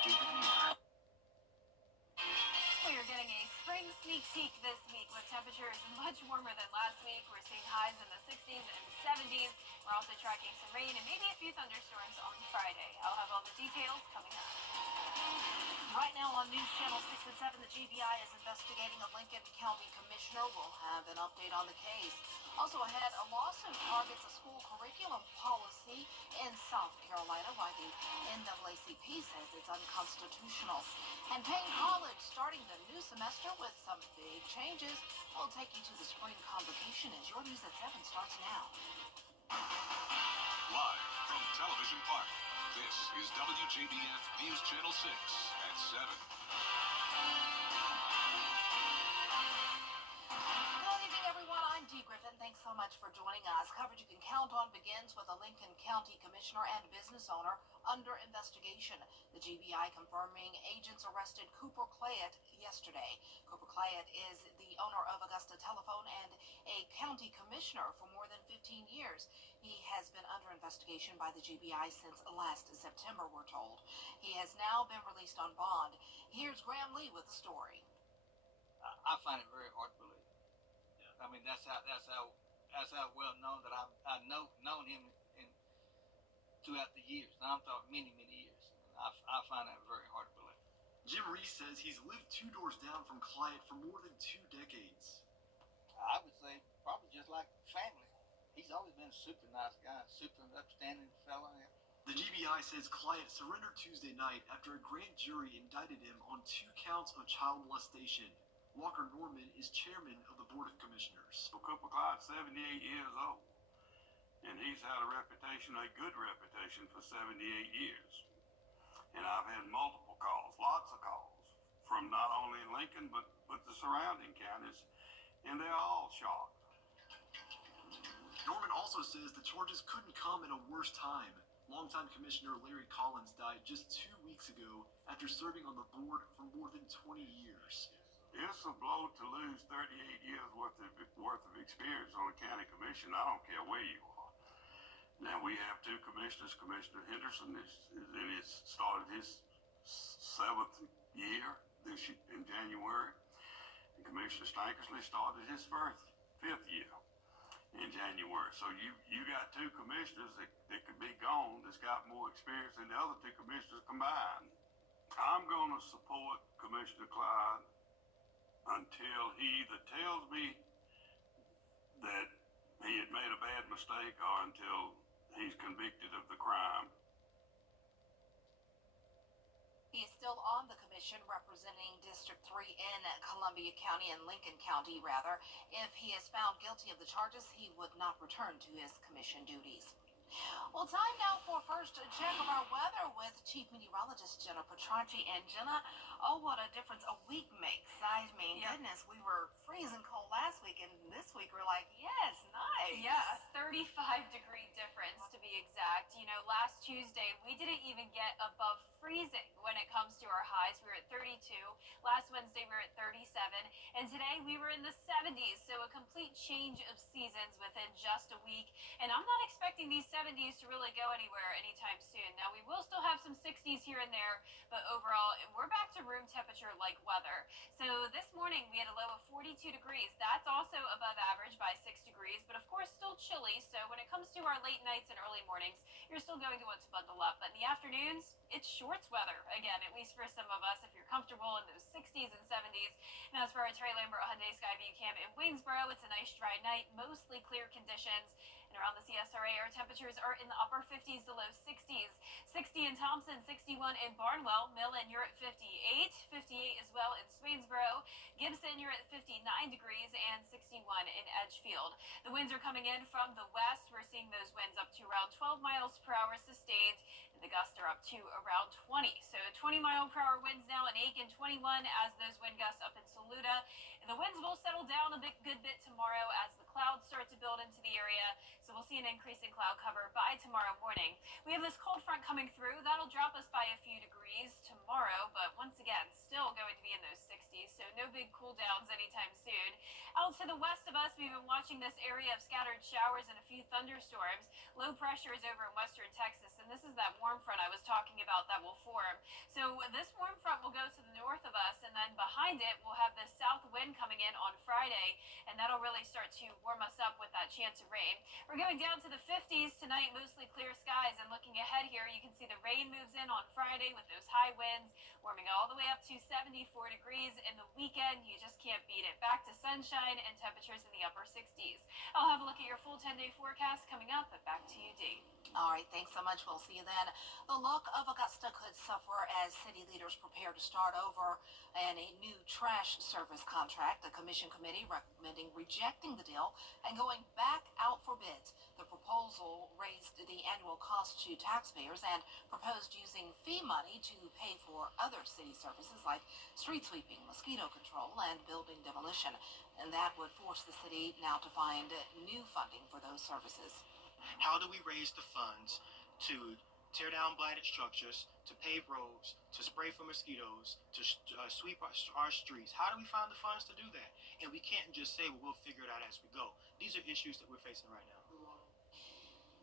David Muir. We are getting a spring sneak peek this week with temperatures much warmer than last week. We're seeing highs in the 60s and 70s. We're also tracking some rain and maybe a few thunderstorms on Friday. I'll have all the details coming up. Right now on News Channel 6 and 7, the GBI is investigating a Lincoln County commissioner. We'll have an update on the case. Also ahead, a lawsuit targets a school curriculum policy in South Carolina, why the NAACP says it's unconstitutional. And Payne College starting the new semester with some big changes. We'll take you to the spring convocation as your News at 7 starts now. Live from Television Park, this is WJBF News Channel 6 at 7. Good evening, everyone. I'm Dee Griffin. Thanks so much for joining us. Coverage you can count on begins with a Lincoln County commissioner and business owner under investigation. The GBI confirming agents arrested Cooper Clayett yesterday. Cooper Clayett is the owner of Augusta Telephone and a county commissioner for more than 15 years. He has been under investigation by the GBI since last September, we're told. He has now been released on bond. Here's Graham Lee with the story. I find it very hard to believe. I mean, that's how well known that I've known him throughout the years. And I'm talking many years. I find that very hard to believe. Jim Reese says he's lived 2 doors down from Clayett for more than 2 decades. I would say probably just like family. He's always been a super nice guy, super upstanding fellow. The GBI says Clayett surrendered Tuesday night after a grand jury indicted him on 2 counts of child molestation. Walker Norman is chairman of the Board of Commissioners. Cooper Clyde's 78 years old, and he's had a good reputation for 78 years. And I've had multiple calls, lots of calls, from not only Lincoln, but the surrounding counties, and they're all shocked. Norman also says the charges couldn't come at a worse time. Longtime Commissioner Larry Collins died just 2 weeks ago after serving on the board for more than 20 years. It's a blow to lose 38 years worth of experience on a county commission. I don't care where you are. Now we have 2 commissioners. Commissioner Henderson has started his 7th year in January, and Commissioner Stankersley started his 5th year in January. So you got 2 commissioners that could be gone that's got more experience than the other 2 commissioners combined. I'm going to support Commissioner Clyde until he either tells me that he had made a bad mistake or until he's convicted of the crime. He is still on the commission representing District 3 in Columbia County and Lincoln County, rather. If he is found guilty of the charges, he would not return to his commission duties. Well, time now for first check of our weather with Chief Meteorologist Jenna Petranci. And Jenna, oh, what a difference a week makes. I mean, goodness, we were freezing cold last week, and this week we're like, yes, nice. Yeah, a 35-degree difference to be exact. You know, last Tuesday, we didn't even get above freezing when it comes to our highs. We were at 32. Last Wednesday, we were at 37. And today, we were in the 70s. So a complete change of seasons within just a week. And I'm not expecting these 70s to really go anywhere anytime soon. Now, we will still have some 60s here and there, but overall, we're back to room temperature like weather. So this morning, we had a low of 42 degrees. That's also above average by 6 degrees, but of course, still chilly. So when it comes to our late nights and early mornings, you're still going to want to bundle up. But in the afternoons, it's shorts weather again, at least for some of us, if you're comfortable in those 60s and 70s. And as for our Terry Lambert Hyundai Skyview Cam in Waynesboro, it's a nice dry night, mostly clear conditions. And around the CSRA, our temperatures are in the upper 50s to low 60s. 60 in Thompson, 61 in Barnwell. Millen, you're at 58. 58 as well in Swainsboro. Gibson, you're at 59 degrees, and 61 in Edgefield. The winds are coming in from the west. We're seeing those winds up to around 12 miles per hour sustained. The gusts are up to around 20. So 20-mile-per-hour winds now in Aiken, 21 as those wind gusts up in Saluda. And the winds will settle down a good bit tomorrow as the clouds start to build into the area. So we'll see an increase in cloud cover by tomorrow morning. We have this cold front coming through. That'll drop us by a few degrees tomorrow, but once again, still going to be in those 60s. So no big cool downs anytime soon. Well, to the west of us, we've been watching this area of scattered showers and a few thunderstorms. Low pressure is over in western Texas, and this is that warm front I was talking about that will form. So this warm front will go to the north of us, and then behind it, we'll have the south wind coming in on Friday, and that'll really start to warm us up with that chance of rain. We're going down to the 50s tonight, mostly clear skies, and looking ahead here, you can see the rain moves in on Friday with those high winds, warming all the way up to 74 degrees. In the weekend, you just can't beat it. Back to sunshine and temperatures in the upper 60s. I'll have a look at your full 10-day forecast coming up, but back to you, Dee. All right, thanks so much. We'll see you then. The look of Augusta could suffer as city leaders prepare to start over in a new trash service contract. The commission committee recommending rejecting the deal and going back out for bids. The proposal raised the annual cost to taxpayers and proposed using fee money to pay for other city services like street sweeping, mosquito control, and building demolition. And that would force the city now to find new funding for those services. How do we raise the funds to tear down blighted structures, to pave roads, to spray for mosquitoes, to sweep our streets? How do we find the funds to do that? And we can't just say, well, we'll figure it out as we go. These are issues that we're facing right now.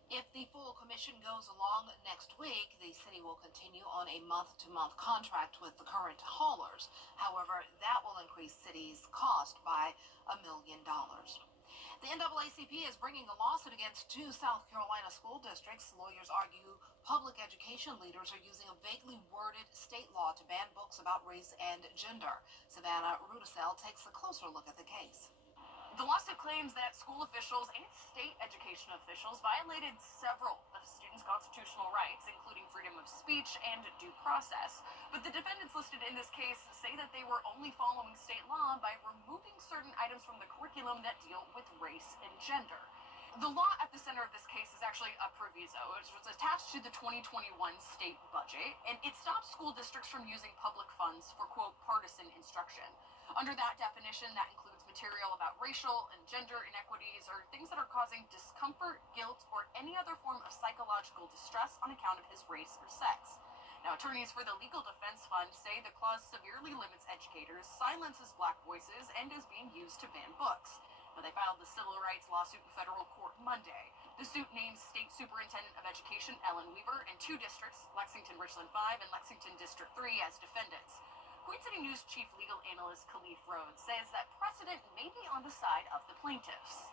If the full commission goes along next week, the city will continue on a month-to-month contract with the current haulers. However, that will increase city's cost by $1 million. The NAACP is bringing a lawsuit against 2 South Carolina school districts. Lawyers argue public education leaders are using a vaguely worded state law to ban books about race and gender. Savannah Rudisell takes a closer look at the case. The lawsuit claims that school officials and state education officials violated several of students' constitutional rights, including freedom of speech and due process. But the defendants listed in this case say that they were only following state law by removing certain items from the curriculum that deal with race and gender. The law at the center of this case is actually a proviso. It was attached to the 2021 state budget, and it stops school districts from using public funds for, quote, partisan instruction. Under that definition, that includes material about racial and gender inequities or things that are causing discomfort, guilt, or any other form of psychological distress on account of his race or sex. Now, attorneys for the Legal Defense Fund say the clause severely limits educators, silences black voices, and is being used to ban books. Now, they filed the civil rights lawsuit in federal court Monday. The suit names State Superintendent of Education Ellen Weaver and 2 districts, Lexington Richland 5 and Lexington District 3, as defendants. Queen City News Chief Legal Analyst Khalif Rhodes says that precedent may be on the side of the plaintiffs.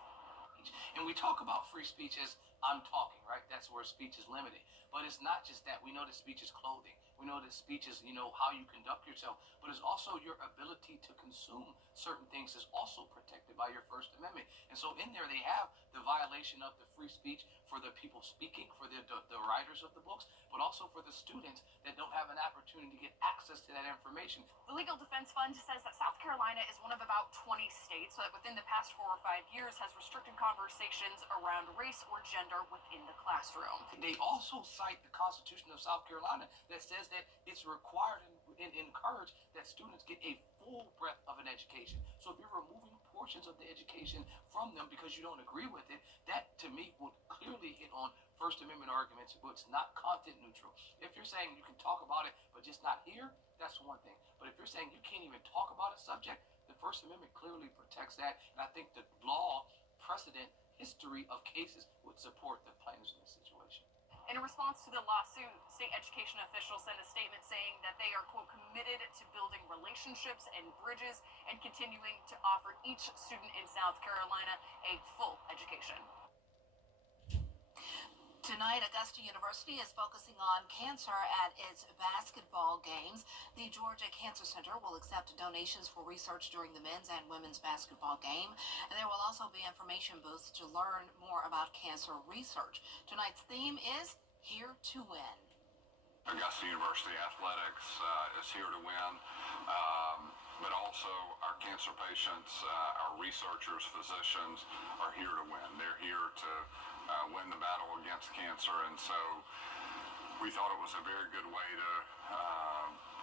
And we talk about free speech as I'm talking, right? That's where speech is limited. But it's not just that. We know that speech is clothing. We know that speech is, how you conduct yourself. But it's also your ability to consume certain things is also protected by your First Amendment. And so in there they have the violation of the free speech for the people speaking, for the writers of the books, but also for the students that don't have an opportunity to get access to that information. The Legal Defense Fund says that South Carolina is one of about 20 states that within the past 4 or 5 years has restricted conversations around race or gender within the classroom. They also cite the Constitution of South Carolina that says that it's required and encouraged that students get a full breadth of an education. So if you're removing portions of the education from them because you don't agree with it, that to me would clearly hit on First Amendment arguments, but it's not content neutral. If you're saying you can talk about it but just not here, that's one thing. But if you're saying you can't even talk about a subject, the First Amendment clearly protects that. And I think the law, precedent, history of cases would support the plaintiffs in this situation. In response to the lawsuit, state education officials sent a statement saying that they are, quote, committed to building relationships and bridges and continuing to offer each student in South Carolina a full education. Tonight, Augusta University is focusing on cancer at its basketball games. The Georgia Cancer Center will accept donations for research during the men's and women's basketball game. And there will also be information booths to learn more about cancer research. Tonight's theme is Here to Win. Augusta University Athletics is here to win, but also our cancer patients, our researchers, physicians are here to win. They're here to win the battle against cancer, and so we thought it was a very good way to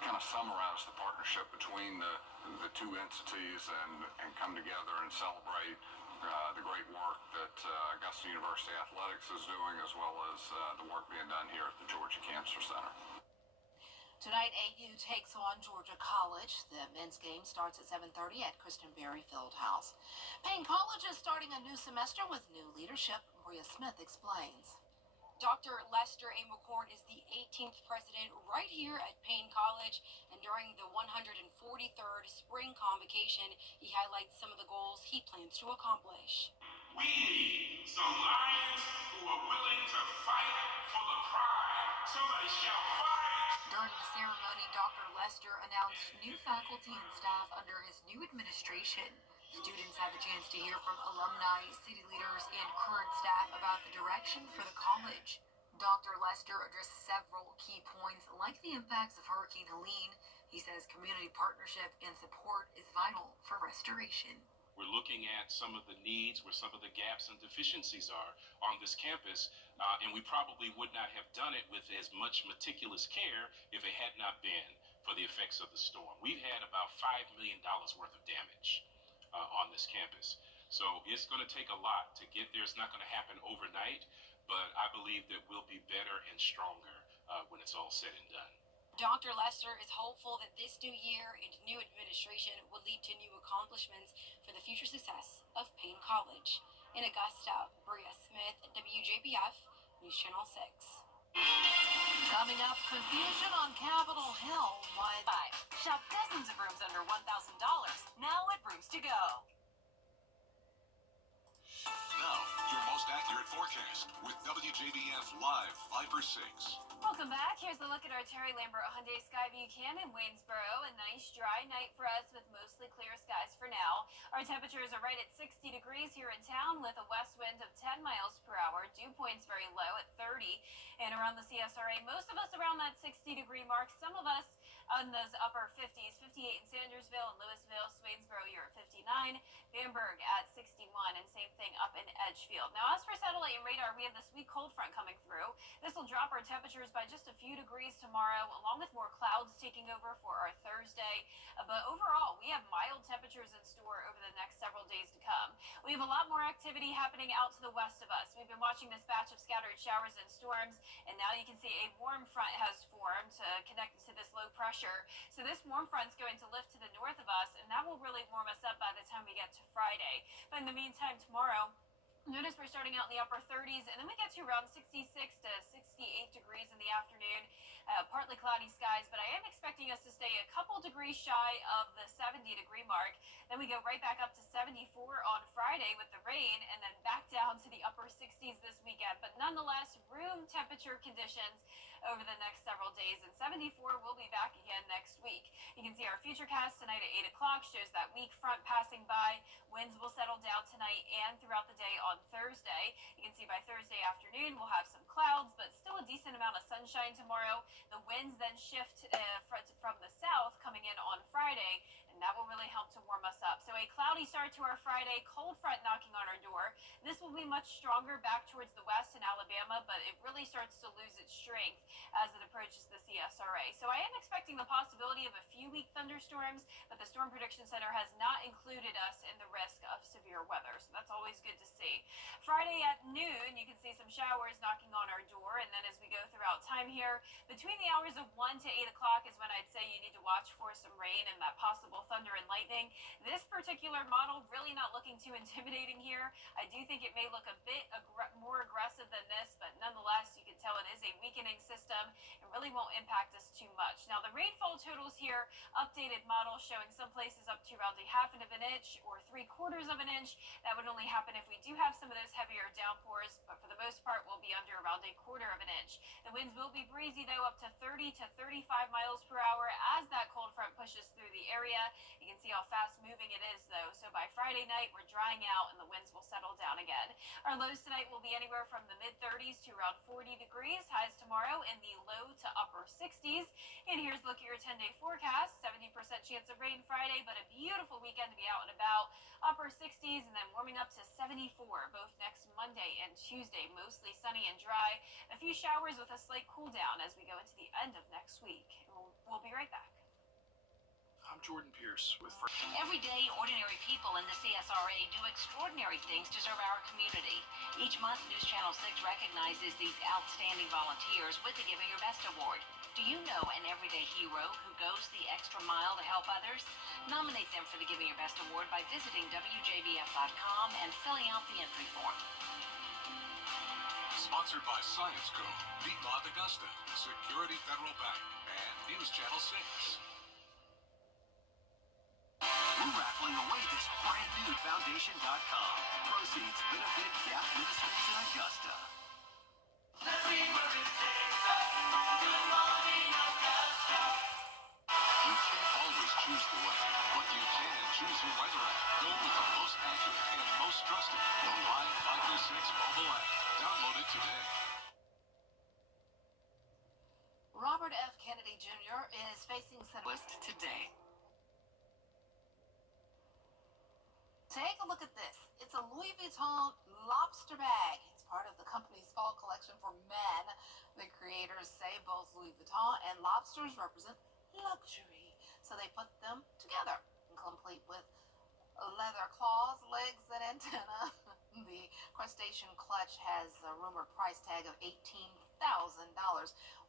kind of summarize the partnership between the 2 entities and come together and celebrate the great work that Augusta University Athletics is doing, as well as the work being done here at the Georgia Cancer Center. Tonight, AU takes on Georgia College. The men's game starts at 7:30 at Kristen Berry Fieldhouse. Payne College is starting a new semester with new leadership. Maria Smith explains. Dr. Lester A. McCorn is the 18th president right here at Payne College, and during the 143rd spring convocation, he highlights some of the goals he plans to accomplish. We need some lions who are willing to fight for the pride. Somebody shout fight! During the ceremony, Dr. Lester announced new faculty and staff under his new administration. Students had the chance to hear from alumni, city leaders, and current staff about the direction for the college. Dr. Lester addressed several key points like the impacts of Hurricane Helene. He says community partnership and support is vital for restoration. We're looking at some of the needs, where some of the gaps and deficiencies are on this campus, and we probably would not have done it with as much meticulous care if it had not been for the effects of the storm. We've had about $5 million worth of damage on this campus. So it's going to take a lot to get there. It's not going to happen overnight, but I believe that we'll be better and stronger when it's all said and done. Dr. Lester is hopeful that this new year and new administration will lead to new accomplishments for the future success of Payne College. In Augusta, Bria Smith, WJBF, News Channel 6. Coming up, confusion on Capitol Hill. Why? Shop dozens of rooms under $1,000 now at Rooms to Go. Now, your most accurate forecast with WJBF Live 5/6. Welcome back. Here's a look at our Terry Lambert Hyundai Skyview Cannon Waynesboro. A nice dry night for us with mostly clear skies for now. Our temperatures are right at 60 degrees here in town with a west wind of 10 miles per hour. Dew point's very low at 30. And around the CSRA, most of us around that 60-degree mark. Some of us on those upper 50s, 58 in Sandersville and Louisville. Swainsboro, you're at 59. Bamberg at 61, and same thing up in Edgefield. Now, as for satellite and radar, we have this weak cold front coming through. This will drop our temperatures by just a few degrees tomorrow, along with more clouds taking over for our Thursday. But overall, we have mild temperatures in store over the next several days to come. We have a lot more activity happening out to the west of us. We've been watching this batch of scattered showers and storms, and now you can see a warm front has formed connected to this low pressure. So this warm front's going to lift to the north of us, and that will really warm us up by the time we get to Friday. But in the meantime, tomorrow, notice we're starting out in the upper 30s, and then we get to around 66 to 68 degrees in the afternoon. Partly cloudy skies, but I am expecting us to stay a couple degrees shy of the 70-degree mark. Then we go right back up to 74 on Friday with the rain, and then back down to the upper 60s this weekend. But nonetheless, room temperature conditions over the next several days, and 74 will be back again next week. You can see our futurecast tonight at 8 o'clock shows that weak front passing by. Winds will settle down tonight and throughout the day on Thursday. You can see by Thursday afternoon we'll have some clouds, but still a decent amount of sunshine tomorrow. The winds then shift from the south coming in on Friday, and that will really help to warm us up. So a cloudy start to our Friday, cold front knocking on our door. This will be much stronger back towards the west in Alabama, but it really starts to lose its strength as it approaches the CSRA. So I am expecting the possibility of a few weak thunderstorms, but the Storm Prediction Center has not included us in the risk of severe weather, so that's always good to see. Friday at noon, you can see some showers knocking on our door, and then as we go throughout time here, between the hours of 1 to 8 o'clock is when I'd say you need to watch for some rain and that possible thunder and lightning. This particular model really not looking too intimidating here. I do think it may look a bit more aggressive than this, but nonetheless, you can tell it is a weakening system and really won't impact us too much. Now, the rainfall totals here, updated model showing some places up to around 1/2 of an inch or 3/4 of an inch. That would only happen if we do have some of those heavier downpours, but for the most part, we'll be under around 1/4 of an inch. The winds will be breezy, though, up to 30 to 35 miles per hour as that cold front pushes through the area. You can see how fast moving it is, though. So by Friday night, we're drying out and the winds will settle down again. Our lows tonight will be anywhere from the mid-30s to around 40 degrees. Highs tomorrow in the low to upper 60s. And here's a look at your 10-day forecast. 70% chance of rain Friday, but a beautiful weekend to be out and about. Upper 60s and then warming up to 74 both next Monday and Tuesday. Mostly sunny and dry. A few showers with a slight cool down as we go into the end of next week. We'll be right back. I'm Jordan Pierce with. Every day, ordinary people in the CSRA do extraordinary things to serve our community. Each month, News Channel 6 recognizes these outstanding volunteers with the Giving Your Best Award. Do you know an everyday hero who goes the extra mile to help others? Nominate them for the Giving Your Best Award by visiting WJBF.com and filling out the entry form. Sponsored by Science Co., Piedmont Augusta, Security Federal Bank, and News Channel 6. We're raffling away this brand new Foundation.com. Proceeds benefit Gap Ministries in Augusta. Let's see where it takes us. Good morning, Augusta. You can't always choose the way, but you can choose your weather app. Go with the most accurate and most trusted, the Live 506 mobile app. Download it today. Robert F. Kennedy Jr. is facing some List today. Take a look at this. It's a Louis Vuitton lobster bag. It's part of the company's fall collection for men. The creators say both Louis Vuitton and lobsters represent luxury. So they put them together, complete with leather claws, legs, and antenna. The crustacean clutch has a rumored price tag of $18,000.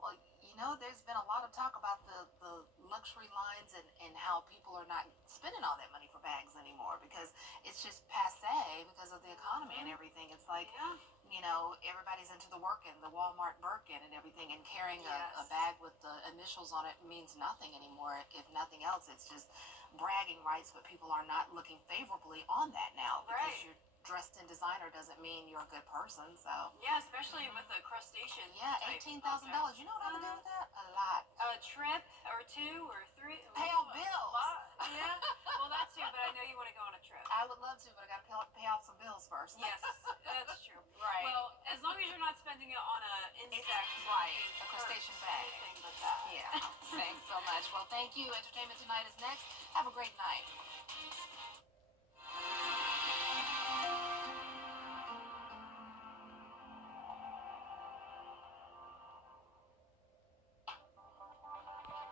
Well, you know, there's been a lot of talk about the luxury lines and how people are not spending all that money for bags anymore because it's just passe because of the economy and everything. It's like, you know, everybody's into the Workin, the Walmart Birkin and everything, and carrying a bag with the initials on it means nothing anymore. If nothing else, it's just bragging rights, but people are not looking favorably on that now because you're dressed in designer doesn't mean you're a good person. So Yeah, especially with the crustacean. $18,000. You know what I would do with that? A lot. A trip or two or three. Pay off bills. Yeah. Well, that too, but I know you want to go on a trip. I would love to, but I got to pay off some bills first. Yes, that's true. Right. Well, as long as you're not spending it on a insect, a crustacean bag. Anything but that. Yeah. Thanks so much. Well, thank you. Entertainment Tonight is next. Have a great night.